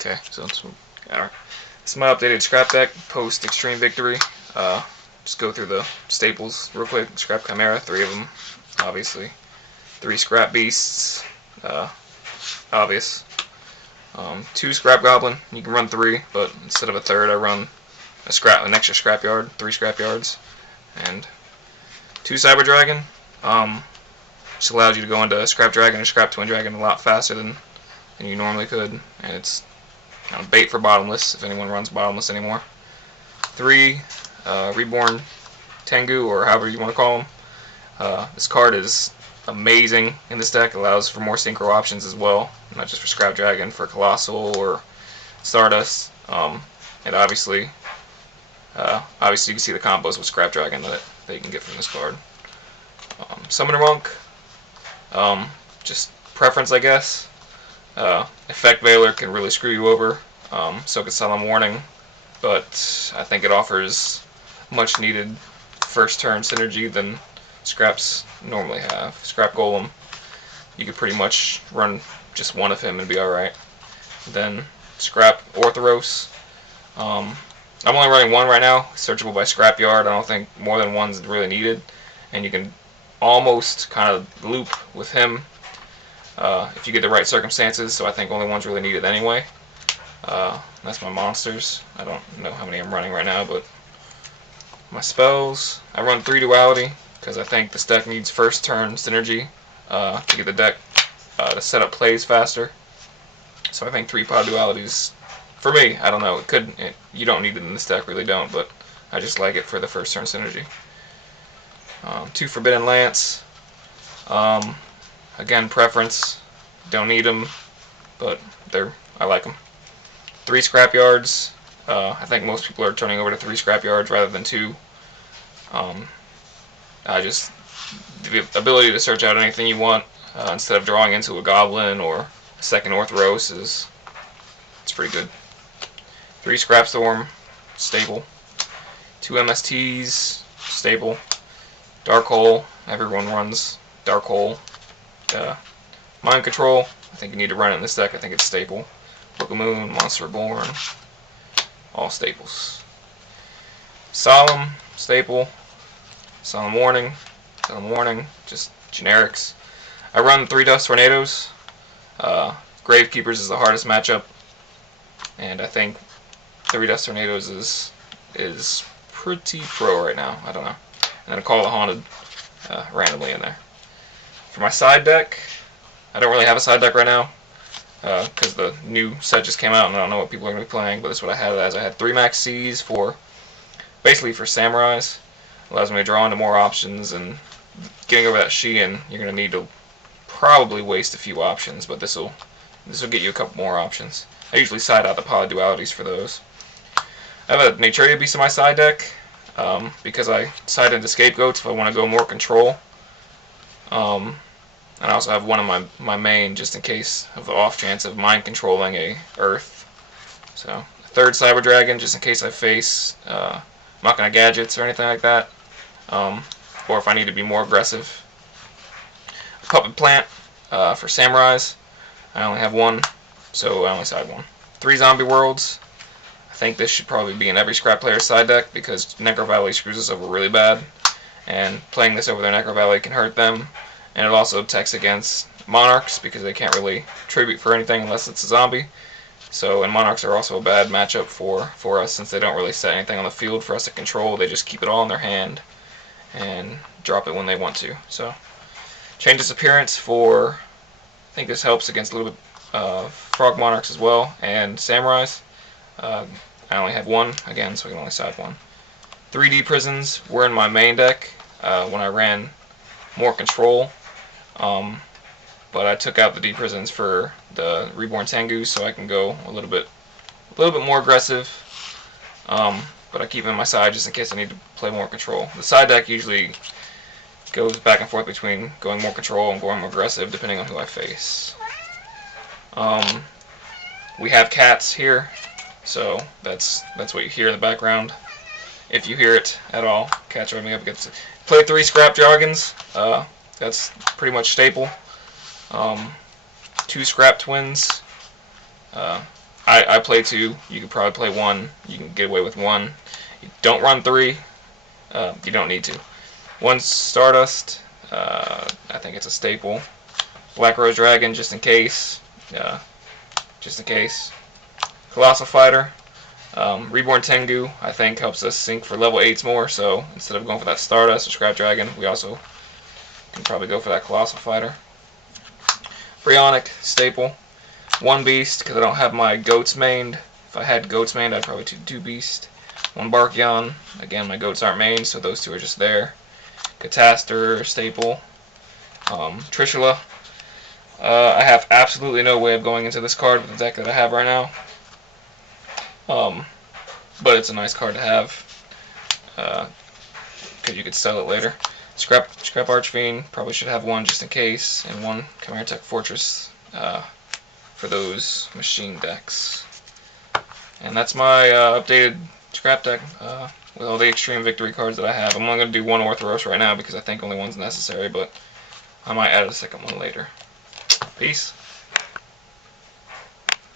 Okay, so alright. This is my updated scrap deck post Extreme Victory. Just go through the staples real quick. Scrap Chimera, 3 of them, obviously. 3 Scrap Beasts, obvious. 2 Scrap Goblin. You can run 3, but instead of a third, I run an extra scrap yard, 3 scrap yards, and 2 Cyber Dragon. Just allows you to go into Scrap Dragon or Scrap Twin Dragon a lot faster than you normally could, and it's bait for Bottomless if anyone runs Bottomless anymore. 3 Reborn Tengu, or however you want to call them. This card is amazing in this deck. It allows for more synchro options as well, not just for Scrap Dragon, for Colossal or Stardust. And obviously you can see the combos with Scrap Dragon that you can get from this card. Summoner Monk, just preference, I guess. Effect Veiler can really screw you over, so can Solemn Warning, but I think it offers much needed first turn synergy than Scraps normally have. Scrap Golem, you could pretty much run just one of him and be alright. Then Scrap Orthoros, I'm only running 1 right now, searchable by Scrapyard. I don't think more than 1's really needed, and you can almost kind of loop with him if you get the right circumstances, so I think only 1's really needed anyway. That's my monsters. I don't know how many I'm running right now, but my spells, I run 3 Duality, because I think this deck needs first turn synergy to get the deck to set up plays faster. So I think 3 Pod Dualities, for me, I don't know, you don't need it in this deck, really don't, but I just like it for the first turn synergy. 2 Forbidden Lance, again, preference, don't need them, but I like them. 3 Scrap Yards, I think most people are turning over to 3 Scrap Yards rather than 2. The ability to search out anything you want instead of drawing into a Goblin or a second Orthoros it's pretty good. 3 Scrap Storm, stable. 2 MSTs, stable. Dark Hole, everyone runs Dark Hole. Mind Control, I think you need to run it in this deck. I think it's staple. Book of Moon, Monster Reborn, all staples. Solemn, staple. Solemn Warning, just generics. I run 3 Dust Tornadoes. Gravekeepers is the hardest matchup, and I think 3 Dust Tornadoes is pretty pro right now. I don't know. And then a Call of the Haunted randomly in there. For my side deck, I don't really have a side deck right now because the new set just came out and I don't know what people are going to be playing, but this is what I had as. I had 3 Max Cs basically for Samurais. Allows me to draw into more options, and getting over that Sheehan, you're going to need to probably waste a few options, but this will get you a couple more options. I usually side out the Poly Dualities for those. I have a Naturia Beast in my side deck because I side into Scapegoats if I want to go more control. And I also have one in my main just in case of the off chance of mind controlling a Earth. So, a 3rd Cyber Dragon just in case I face Machina Gadgets or anything like that. Or if I need to be more aggressive. A Puppet Plant for Samurais. I only have 1, so I only side 1. 3 Zombie Worlds. I think this should probably be in every Scrap player's side deck because Necro Valley screws us over really bad. And playing this over their Necro Valley can hurt them. And it also protects against Monarchs because they can't really tribute for anything unless it's a zombie. So, and Monarchs are also a bad matchup for us since they don't really set anything on the field for us to control. They just keep it all in their hand and drop it when they want to. So, change its appearance for, I think this helps against a little bit Frog Monarchs as well, and Samurais. I only have 1, again, so I can only side 1. 3D Prisons were in my main deck when I ran more control, but I took out the D Prisons for the Reborn Tengu so I can go a little bit more aggressive, but I keep them in my side just in case I need to play more control. The side deck usually goes back and forth between going more control and going more aggressive depending on who I face. We have cats here, so that's what you hear in the background. If you hear it at all, cats running up against it. Play 3 Scrap Dragons. That's pretty much staple. 2 Scrap Twins. I play 2. You could probably play 1. You can get away with 1. You don't run 3. You don't need to. 1 Stardust. I think it's a staple. Black Rose Dragon, just in case. Just in case. Colossal Fighter. Reborn Tengu, I think, helps us sync for level 8s more, so instead of going for that Stardust or Scrap Dragon, we also can probably go for that Colossal Fighter. Brionic, staple. 1 Beast, because I don't have my Goats mained. If I had Goats mained, I'd probably do 2 Beast. 1 Barkion. Again, my Goats aren't mained, so those 2 are just there. Catastor, staple. Trishula. I have absolutely no way of going into this card with the deck that I have right now. But it's a nice card to have, because you could sell it later. Scrap Archfiend, probably should have 1 just in case, and 1 Chimera Tech Fortress for those machine decks. And that's my updated scrap deck with all the Extreme Victory cards that I have. I'm only going to do 1 Orthoros right now because I think only 1's necessary, but I might add a second one later. Peace.